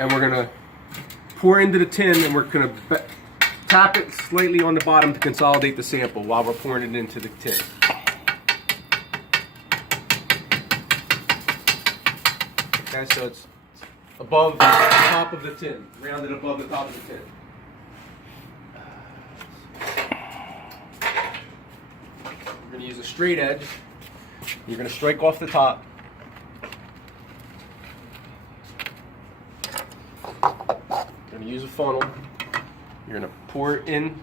and we're gonna pour into the tin, and we're gonna tap it slightly on the bottom to consolidate the sample while we're pouring it into the tin. Okay, so it's above the top of the tin, rounded above the top of the tin. We're going to use a straight edge. You're going to strike off the top. You're going to use a funnel. You're going to pour it in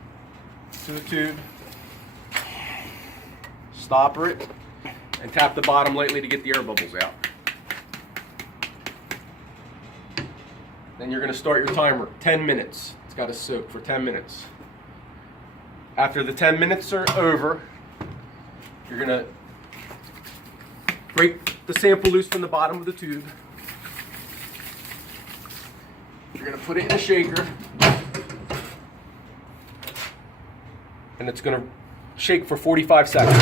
to the tube, stopper it, and tap the bottom lightly to get the air bubbles out. Then you're going to start your timer, 10 minutes. It's got to soak for 10 minutes. After the 10 minutes are over, you're going to break the sample loose from the bottom of the tube. You're going to put it in a shaker, and it's going to shake for 45 seconds.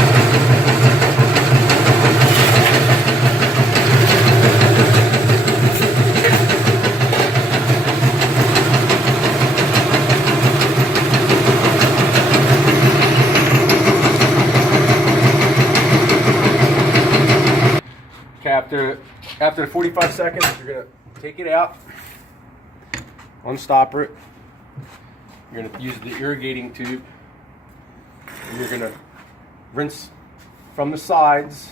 After the 45 seconds, you're going to take it out, unstopper it. You're going to use the irrigating tube, and you're going to rinse from the sides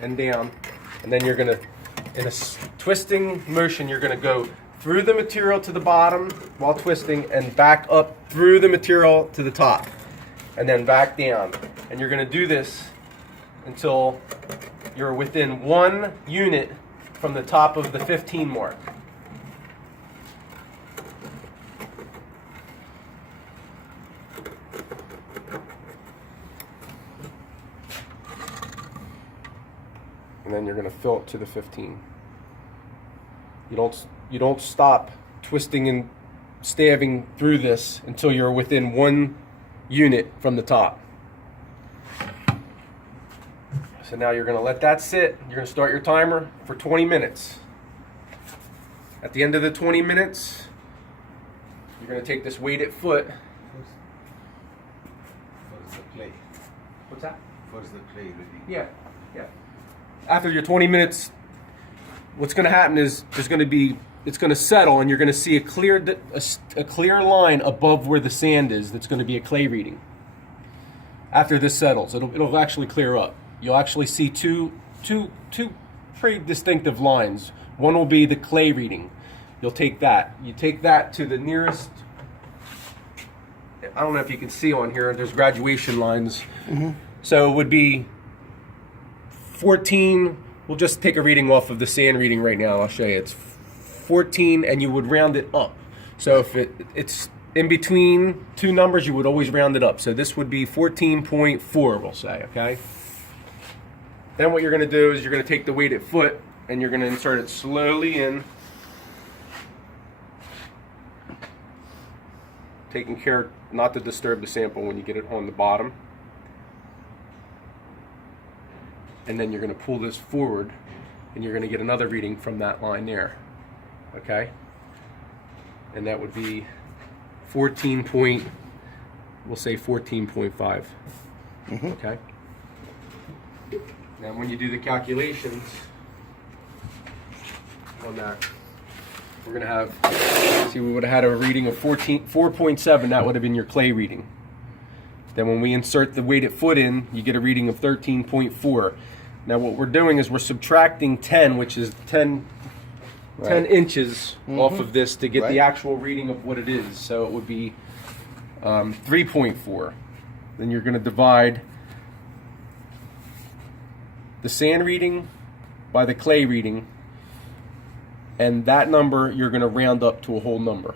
and down. And then you're going to, in a twisting motion, you're going to go through the material to the bottom while twisting and back up through the material to the top, and then back down. And you're going to do this until you're within 1 unit from the top of the 15 mark. And then you're going to fill it to the 15. You don't stop twisting and staving through this until you're within 1 unit from the top. So now you're going to let that sit. You're going to start your timer for 20 minutes. At the end of the 20 minutes, you're going to take this weighted foot. First the clay. What's that? First the clay ready. Yeah. After your 20 minutes, what's going to happen is it's going to settle, and you're going to see a clear line above where the sand is. That's going to be a clay reading. After this settles, it'll actually clear up. You'll actually see two pretty distinctive lines. One will be the clay reading. You'll take that. You take that to the nearest, I don't know if you can see on here, there's graduation lines. Mm-hmm. So it would be 14, we'll just take a reading off of the sand reading right now. I'll show you. It's 14, and you would round it up. So if it's in between two numbers, you would always round it up. So this would be 14.4, we'll say, okay? Then what you're going to do is you're going to take the weighted foot, and you're going to insert it slowly in, taking care not to disturb the sample when you get it on the bottom. And then you're going to pull this forward, and you're going to get another reading from that line there, okay? And that would be 14.5, okay? Now when you do the calculations on that, we're going to have, see, we would have had a reading of 4.7, that would have been your clay reading. Then when we insert the weighted foot in, you get a reading of 13.4. Now what we're doing is we're subtracting 10, which is 10 inches off of this to get the actual reading of what it is. So it would be 3.4. Then you're going to divide the sand reading by the clay reading, and that number you're going to round up to a whole number.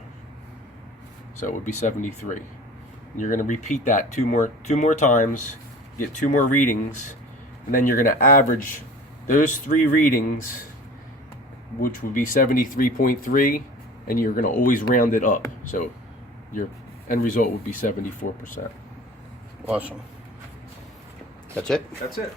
So it would be 73. And you're going to repeat that two more times, get 2 more readings, and then you're going to average those 3 readings, which would be 73.3, and you're going to always round it up. So your end result would be 74%. Awesome. That's it? That's it.